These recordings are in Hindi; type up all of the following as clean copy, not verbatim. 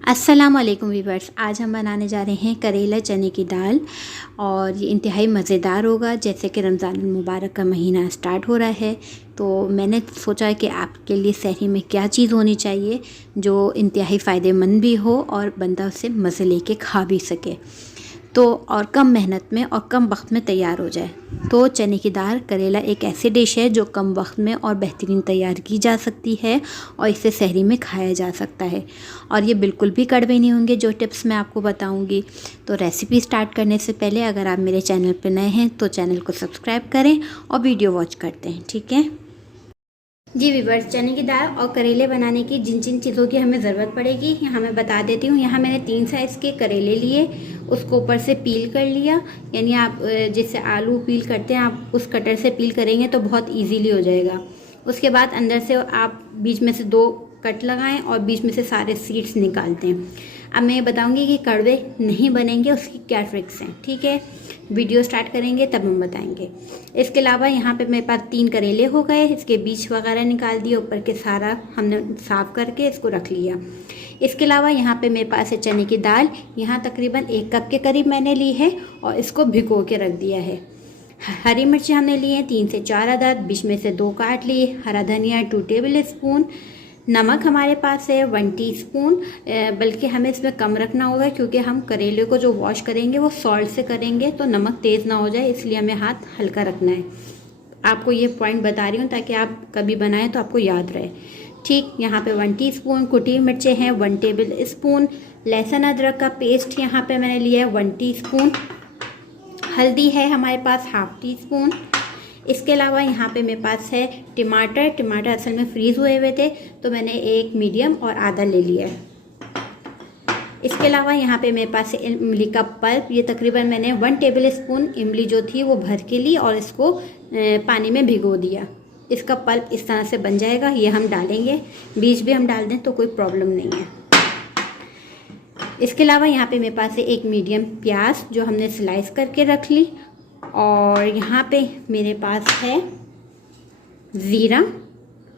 अस्सलाम वालेकुम वीवर्स। आज हम बनाने जा रहे हैं करेला चने की दाल और ये इंतहाई मज़ेदार होगा। जैसे कि रमज़ान मुबारक का महीना स्टार्ट हो रहा है तो मैंने सोचा कि आपके लिए सहरी में क्या चीज़ होनी चाहिए जो इंतहाई फ़ायदेमंद भी हो और बंदा उससे मज़े लेके खा भी सके, तो और कम मेहनत में और कम वक्त में तैयार हो जाए। तो चने की दाल करेला एक ऐसी डिश है जो कम वक्त में और बेहतरीन तैयार की जा सकती है और इसे सहरी में खाया जा सकता है और ये बिल्कुल भी कड़वे नहीं होंगे जो टिप्स मैं आपको बताऊंगी। तो रेसिपी स्टार्ट करने से पहले अगर आप मेरे चैनल पर नए हैं तो चैनल को सब्सक्राइब करें और वीडियो वॉच करते हैं, ठीक है जी वीवर्स। चने की दाल और करेले बनाने की जिन जिन चीज़ों की हमें ज़रूरत पड़ेगी यहाँ मैं बता देती हूँ। यहाँ मैंने 3 साइज़ के करेले लिए, उसको ऊपर से पील कर लिया, यानी आप जैसे आलू पील करते हैं आप उस कटर से पील करेंगे तो बहुत इजीली हो जाएगा। उसके बाद अंदर से आप बीच में से 2 कट लगाएं और बीच में से सारे सीड्स निकाल दें। अब मैं ये बताऊँगी कि कड़वे नहीं बनेंगे, उसकी क्या ट्रिक्स हैं, ठीक है। वीडियो स्टार्ट करेंगे तब हम बताएंगे। इसके अलावा यहाँ पे मेरे पास 3 करेले हो गए, इसके बीज वगैरह निकाल दिए, ऊपर के सारा हमने साफ़ करके इसको रख लिया। इसके अलावा यहाँ पे मेरे पास है चने की दाल, यहाँ तकरीबन 1 कप के करीब मैंने ली है और इसको भिगो के रख दिया है। हरी मिर्ची हमने ली है 3 से 4 अदद, बीच में से 2 काट लिए। हरा धनिया 2 टेबल स्पून। नमक हमारे पास है 1 टीस्पून, बल्कि हमें इसमें कम रखना होगा क्योंकि हम करेले को जो वॉश करेंगे वो सॉल्ट से करेंगे तो नमक तेज़ ना हो जाए, इसलिए हमें हाथ हल्का रखना है। आपको ये पॉइंट बता रही हूँ ताकि आप कभी बनाएं तो आपको याद रहे, ठीक। यहाँ पे 1 टीस्पून कुटी मिर्चें हैं, 1 टेबल स्पून। लहसुन अदरक का पेस्ट यहाँ पे मैंने लिया है 1 टीस्पून। हल्दी है हमारे पास 1/2 टीस्पून। इसके अलावा यहाँ पे मेरे पास है टमाटर असल में फ्रीज़ हुए हुए थे तो मैंने 1 मीडियम और आधा ले लिया है। इसके अलावा यहाँ पे मेरे पास है इमली का पल्प, ये तकरीबन मैंने 1 टेबल स्पून इमली जो थी वो भर के ली और इसको पानी में भिगो दिया। इसका पल्प इस तरह से बन जाएगा, ये हम डालेंगे, बीज भी हम डाल दें तो कोई प्रॉब्लम नहीं है। इसके अलावा यहाँ पे मेरे पास है 1 मीडियम प्याज जो हमने स्लाइस करके रख ली, और यहाँ पे मेरे पास है ज़ीरा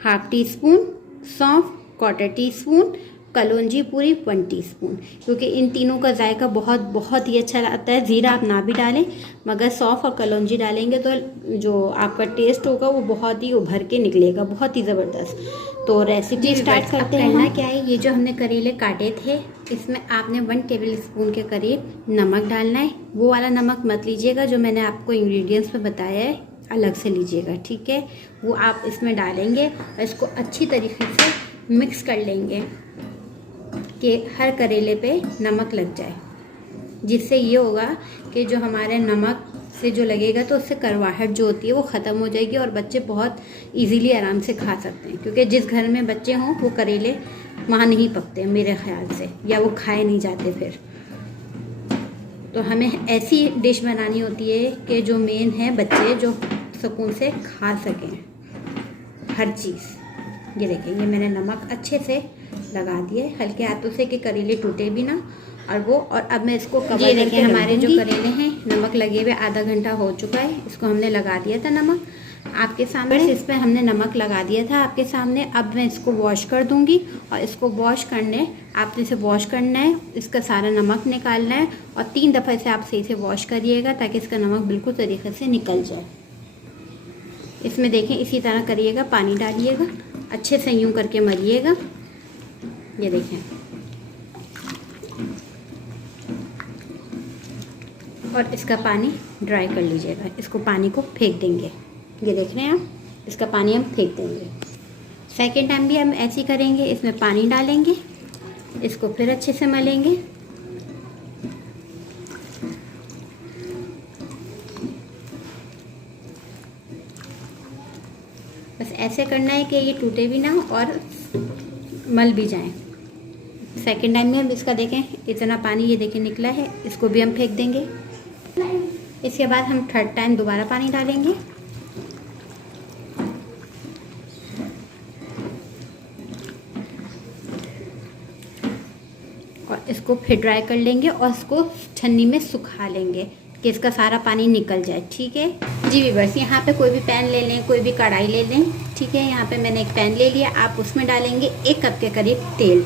1/2 टीस्पून, सौंफ 1/4 टीस्पून, कलौंजी पूरी 1 टीस्पून, क्योंकि इन तीनों का जायका बहुत ही अच्छा आता है। ज़ीरा आप ना भी डालें मगर सौंफ और कलौंजी डालेंगे तो जो आपका टेस्ट होगा वो बहुत ही उभर के निकलेगा, बहुत ही ज़बरदस्त। तो रेसिपी स्टार्ट करते हैं। करना क्या है, ये जो हमने करेले काटे थे इसमें आपने 1 टेबल स्पून के करीब नमक डालना है। वो वाला नमक मत लीजिएगा जो मैंने आपको इंग्रेडिएंट्स में बताया है, अलग से लीजिएगा, ठीक है। वो आप इसमें डालेंगे और इसको अच्छी तरीके से मिक्स कर लेंगे कि हर करेले पे नमक लग जाए, जिससे ये होगा कि जो हमारे नमक से जो लगेगा तो उससे करवाहट जो होती है वो ख़त्म हो जाएगी और बच्चे बहुत इजीली आराम से खा सकते हैं, क्योंकि जिस घर में बच्चे हों वो करेले वहाँ नहीं पकते मेरे ख्याल से, या वो खाए नहीं जाते फिर। तो हमें ऐसी डिश बनानी होती है कि जो मेन है बच्चे जो सुकून से खा सकें हर चीज़। ये देखें, ये मैंने नमक अच्छे से लगा दिया है हल्के हाथों से कि करेले टूटे भी ना, और अब मैं इसको कवर करके, देखिए हमारे जो करेले हैं नमक लगे हुए आधा घंटा हो चुका है। इसको हमने लगा दिया था नमक आपके सामने, इस पर हमने नमक लगा दिया था आपके सामने। अब मैं इसको वॉश कर दूंगी और इसको वॉश करने आपने इसे वॉश करना है, इसका सारा नमक निकालना है और 3 दफ़ा इसे आप सही से वॉश करिएगा ताकि इसका नमक बिल्कुल तरीके से निकल जाए। इसमें देखें इसी तरह करिएगा, पानी डालिएगा, अच्छे से यूँ करके मरिएगा। ये देखें, और इसका पानी ड्राई कर लीजिएगा, इसको पानी को फेंक देंगे। ये देख रहे हैं आप, इसका पानी हम फेंक देंगे। सेकेंड टाइम भी हम ऐसे ही करेंगे, इसमें पानी डालेंगे, इसको फिर अच्छे से मलेंगे। बस ऐसे करना है कि ये टूटे भी ना और मल भी जाएं। सेकेंड टाइम में हम इसका देखें इतना पानी ये देखें निकला है, इसको भी हम फेंक देंगे। इसके बाद हम 3rd टाइम दोबारा पानी डालेंगे, और इसको फिर ड्राई कर लेंगे और इसको छन्नी में सुखा लेंगे कि इसका सारा पानी निकल जाए, ठीक है जी वीवर्स। यहाँ पे कोई भी पैन ले लें, कोई भी कढ़ाई ले लें, ठीक है। यहाँ पे मैंने एक पैन ले लिया, आप उसमें डालेंगे 1 कप के करीब तेल।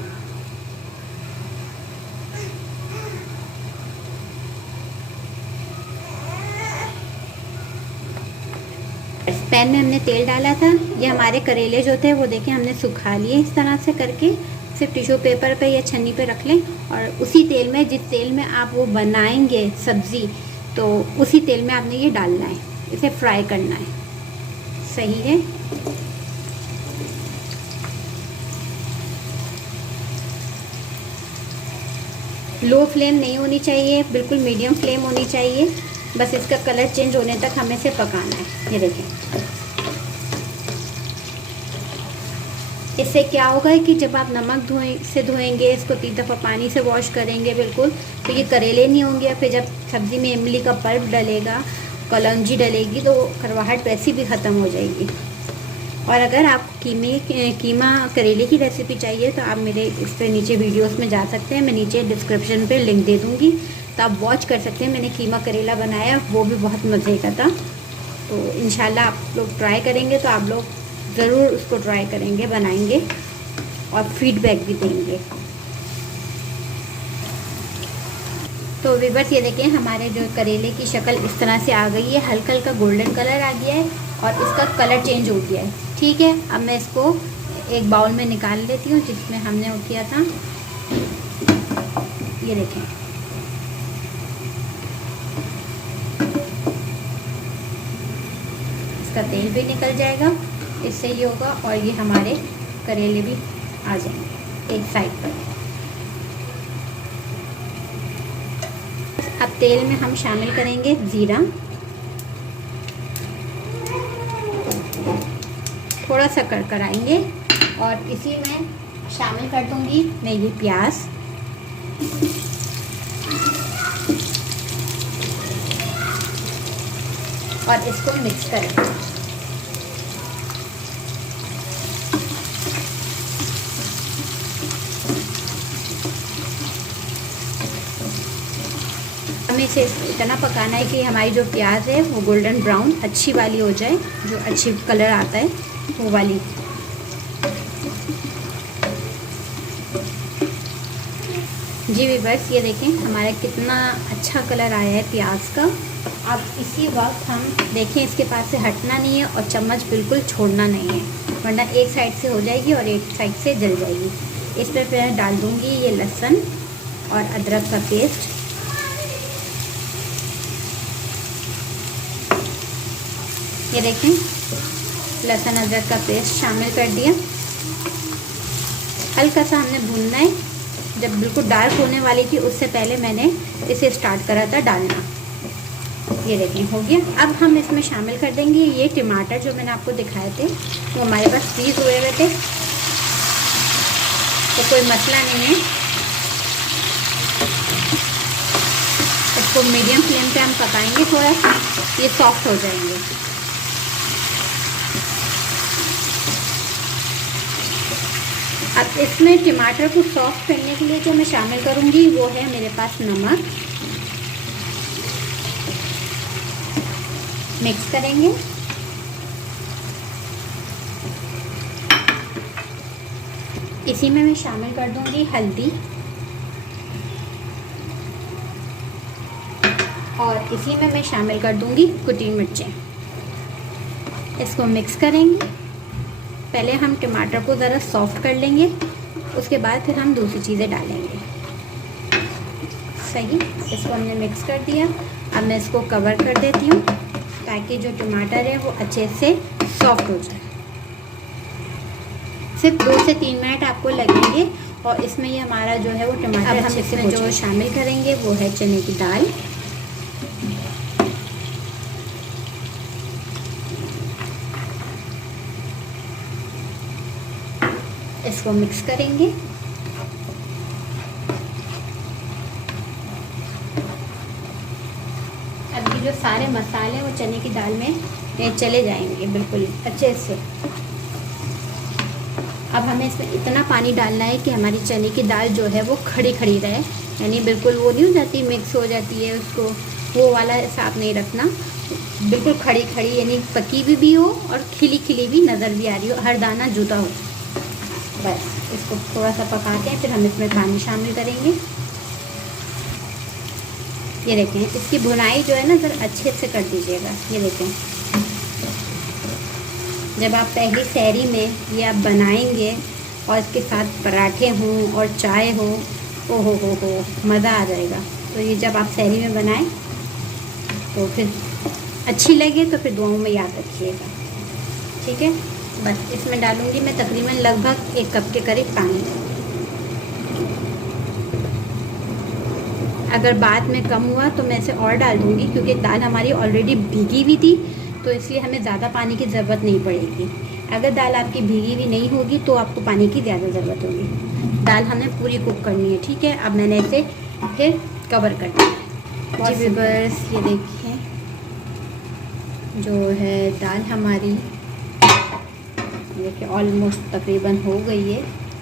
पैन में हमने तेल डाला था। ये हमारे करेले जो थे वो देखें हमने सुखा लिए इस तरह से करके, सिर्फ टिश्यू पेपर पे या छन्नी पे रख लें और उसी तेल में, जिस तेल में आप वो बनाएंगे सब्ज़ी, तो उसी तेल में आपने ये डालना है, इसे फ्राई करना है। सही है। लो फ्लेम नहीं होनी चाहिए, बिल्कुल मीडियम फ्लेम होनी चाहिए। बस इसका कलर चेंज होने तक हमें इसे पकाना है। ये देखें, इससे क्या होगा कि जब आप नमक धोएंगे, इसको 3 दफ़ा पानी से वॉश करेंगे बिल्कुल, तो ये करेले नहीं होंगे। फिर जब सब्ज़ी में इमली का पल्प डलेगा, कलौंजी डलेगी, तो करवाहट वैसी भी ख़त्म हो जाएगी। और अगर आप कीमा करेले की रेसिपी चाहिए तो आप मेरे इस पे नीचे वीडियोस में जा सकते हैं। मैं नीचे डिस्क्रिप्शन पे लिंक दे दूँगी, तो आप वॉच कर सकते हैं। मैंने कीमा करेला बनाया, वो भी बहुत मज़े का था। तो इंशाल्लाह आप लोग ट्राई करेंगे तो आप लोग ज़रूर उसको ट्राई करेंगे, बनाएंगे और फीडबैक भी देंगे। तो व्यूअर्स, ये देखें हमारे जो करेले की शक्ल इस तरह से आ गई है, हल्का हल्का गोल्डन कलर आ गया है और इसका कलर चेंज हो गया है। ठीक है, अब मैं इसको एक बाउल में निकाल लेती हूँ जिसमें हमने वो किया था। ये देखें, इसका तेल भी निकल जाएगा, इससे ये होगा, और ये हमारे करेले भी आ जाएंगे एक साइड पर। अब तेल में हम शामिल करेंगे जीरा, थोड़ा सा कड़कड़ाएंगे और इसी में शामिल कर दूंगी मैं ये प्याज, और इसको मिक्स करेंगे। हमें इसे इतना पकाना है कि हमारी जो प्याज है वो गोल्डन ब्राउन अच्छी वाली हो जाए, जो अच्छी कलर आता है वो वाली। जी व्यूअर्स, ये देखें हमारा कितना अच्छा कलर आया है प्याज का। अब इसी वक्त हम देखें, इसके पास से हटना नहीं है और चम्मच बिल्कुल छोड़ना नहीं है, वरना एक साइड से हो जाएगी और एक साइड से जल जाएगी। इस पर फिर डाल दूँगी ये लहसुन और अदरक का पेस्ट। ये देखें लहसुन अदरक का पेस्ट शामिल कर दिया। हल्का सा हमने भूनना है, जब बिल्कुल डार्क होने वाली थी उससे पहले मैंने इसे स्टार्ट करा था डालना। ये देखें हो गया। अब हम इसमें शामिल कर देंगे ये टमाटर जो मैंने आपको दिखाए थे, वो हमारे पास फ्रीज हुए हुए थे, तो कोई मसला नहीं है। इसको मीडियम फ्लेम पे हम पकाएंगे, थोड़ा सा ये सॉफ्ट हो जाएंगे। अब इसमें टमाटर को सॉफ्ट करने के लिए जो मैं शामिल करूँगी वो है मेरे पास नमक। मिक्स करेंगे। इसी में मैं शामिल कर दूँगी हल्दी, और इसी में मैं शामिल कर दूँगी कुटी मिर्चें। इसको मिक्स करेंगे। पहले हम टमाटर को ज़रा सॉफ्ट कर लेंगे, उसके बाद फिर हम दूसरी चीज़ें डालेंगे। सही, इसको हमने मिक्स कर दिया। अब मैं इसको कवर कर देती हूँ ताकि जो टमाटर है वो अच्छे से सॉफ्ट हो जाए। सिर्फ 2 से 3 मिनट आपको लगेंगे और इसमें ये हमारा जो है वो टमाटर हम इसमें जो शामिल करेंगे वो है चने की दाल। इसको मिक्स करेंगे। अब ये जो सारे मसाले वो चने की दाल में चले जाएंगे बिल्कुल अच्छे से। अब हमें इसमें इतना पानी डालना है कि हमारी चने की दाल जो है वो खड़ी खड़ी रहे, यानी बिल्कुल वो नहीं हो जाती मिक्स हो जाती है, उसको वो वाला हिसाब नहीं रखना। बिल्कुल खड़ी खड़ी यानी पकी भी हो और खिली खिली भी नज़र भी आ रही हो, हर दाना जुदा हो। बस इसको थोड़ा सा पका के फिर हम इसमें पानी शामिल करेंगे। ये देखें इसकी भुनाई जो है ना ज़रा अच्छे से कर दीजिएगा। ये देखें जब आप पहली सहरी में ये आप बनाएंगे और इसके साथ पराठे हों और चाय हो, हो मज़ा आ जाएगा। तो ये जब आप सहरी में बनाएं तो फिर अच्छी लगे तो फिर दुआओं में याद रखिएगा, ठीक है। बस इसमें डालूँगी मैं तकरीबन लगभग 1 कप के करीब पानी। अगर बाद में कम हुआ तो मैं इसे और डाल दूँगी, क्योंकि दाल हमारी ऑलरेडी भीगी हुई थी, तो इसलिए हमें ज़्यादा पानी की ज़रूरत नहीं पड़ेगी। अगर दाल आपकी भीगी हुई नहीं होगी तो आपको पानी की ज़्यादा ज़रूरत होगी। दाल हमें पूरी कुक करनी है, ठीक है। अब मैंने इसे फिर कवर कर दिया है। जी व्यूअर्स, ये देखिए जो है दाल हमारी देखिए ऑलमोस्ट तकरीबन हो गई है।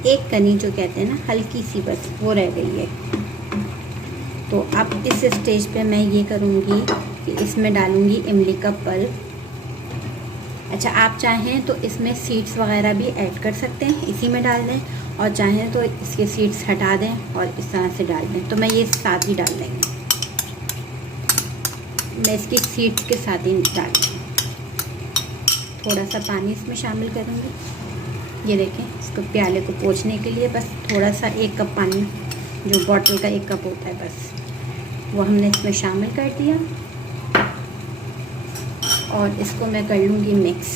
एक कनी जो कहते हैं ना, हल्की सी बस वो रह गई है। तो अब इस स्टेज पे मैं ये करूँगी कि इसमें डालूँगी इमली का पल्प। अच्छा, आप चाहें तो इसमें सीड्स वगैरह भी ऐड कर सकते हैं, इसी में डाल दें, और चाहें तो इसके सीड्स हटा दें और इस तरह से डाल दें। तो मैं ये साथ ही डाल देंगे, मैं इसकी सीड्स के साथ ही डाल दूँगी। थोड़ा सा पानी इसमें शामिल करूँगी। ये देखें, इसको प्याले को पोंछने के लिए बस थोड़ा सा 1 कप पानी, जो बॉटल का 1 कप होता है, बस वो हमने इसमें शामिल कर दिया। और इसको मैं कर लूँगी मिक्स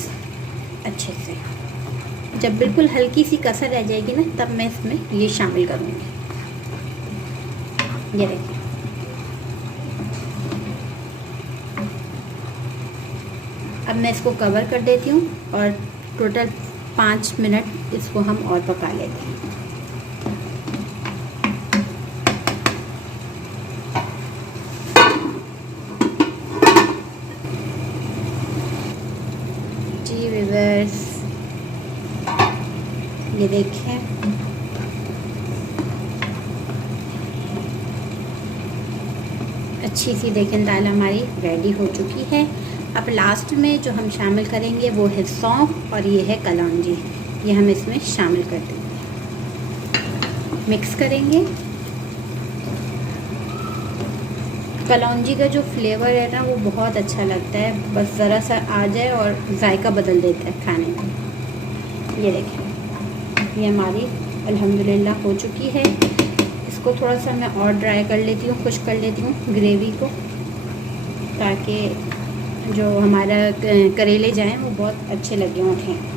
अच्छे से। जब बिल्कुल हल्की सी कसर रह जाएगी ना, तब मैं इसमें ये शामिल करूँगी। ये देखिए, अब मैं इसको कवर कर देती हूँ और टोटल 5 मिनट इसको हम और पका लेते हैं। जी व्यूअर्स, ये देखिए अच्छी सी देखें दाल हमारी रेडी हो चुकी है। अब लास्ट में जो हम शामिल करेंगे वो है सौंफ और ये है कलौंजी। ये हम इसमें शामिल कर देंगे, मिक्स करेंगे। कलौंजी का जो फ्लेवर है ना, वो बहुत अच्छा लगता है, बस ज़रा सा आ जाए और जायका बदल देता है खाने में। ये देखें, ये हमारी अल्हम्दुलिल्लाह हो चुकी है। इसको थोड़ा सा मैं और ड्राई कर लेती हूँ, खुश्क कर लेती हूँ ग्रेवी को, ताकि जो हमारा करेले जाएं वो बहुत अच्छे लगे उठें।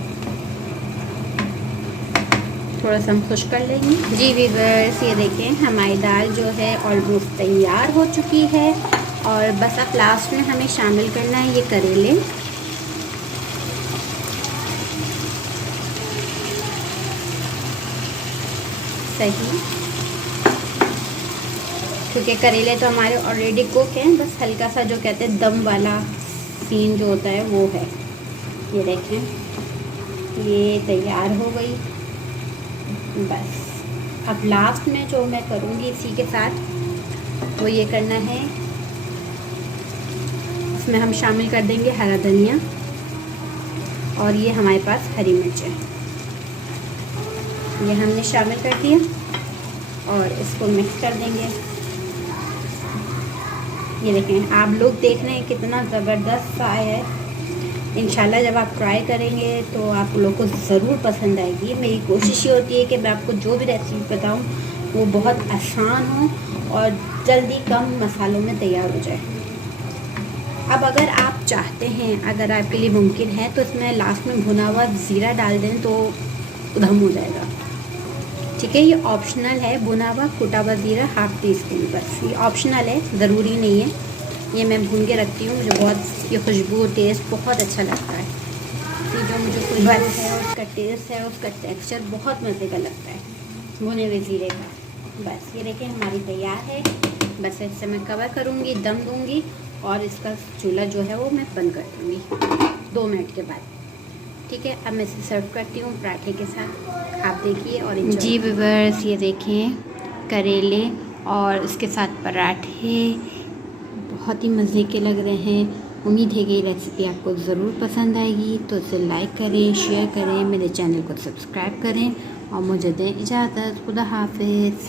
थोड़ा सा हम खुश्क कर लेंगे। जी व्यूअर्स, ये देखें हमारी दाल जो है ऑलमोस्ट तैयार हो चुकी है। और बस अब लास्ट में हमें शामिल करना है ये करेले। सही, क्योंकि करेले तो हमारे ऑलरेडी कुक हैं, बस हल्का सा जो कहते हैं दम वाला सीन जो होता है वो है। ये देखें, ये तैयार हो गई। बस अब लास्ट में जो मैं करूँगी इसी के साथ, वो ये करना है, इसमें हम शामिल कर देंगे हरा धनिया, और ये हमारे पास हरी मिर्च है, ये हमने शामिल कर दिया और इसको मिक्स कर देंगे। ये देखें, आप लोग देख रहे हैं कितना ज़बरदस्त सा है। इंशाल्लाह जब आप ट्राई करेंगे तो आप लोग को ज़रूर पसंद आएगी। मेरी कोशिश ये होती है कि मैं आपको जो भी रेसिपी बताऊं वो बहुत आसान हो और जल्दी कम मसालों में तैयार हो जाए। अब अगर आप चाहते हैं, अगर आपके लिए मुमकिन है, तो इसमें लास्ट में भुना हुआ ज़ीरा डाल दें तो दम हो जाएगा, ठीक है। ये ऑप्शनल है, भुना हुआ कुटा हुआ ज़ीरा ½ टीस्पून, बस ये ऑप्शनल है, ज़रूरी नहीं है। ये मैं भून के रखती हूँ, मुझे बहुत ये खुशबू टेस्ट बहुत अच्छा लगता है। ये जो मुझे खुशबू है, उसका टेस्ट है, उसका टेक्सचर बहुत मज़े का लगता है भुने हुए ज़ीरे का। बस ये देखें हमारी तैयार है। बस इससे मैं कवर करूँगी, दम दूँगी और इसका चूल्हा जो है वो मैं बंद कर दूँगी 2 मिनट के बाद, ठीक है। अब मैं इसे सर्व करती हूँ पराठे के साथ, आप देखिए और एंजॉय। जी व्यूअर्स, ये देखें करेले और इसके साथ पराठे बहुत ही मज़े के लग रहे हैं। उम्मीद है कि ये रेसिपी आपको ज़रूर पसंद आएगी, तो इसे लाइक करें, शेयर करें, मेरे चैनल को सब्सक्राइब करें और मुझे दें इजाज़त। खुदा हाफिज़।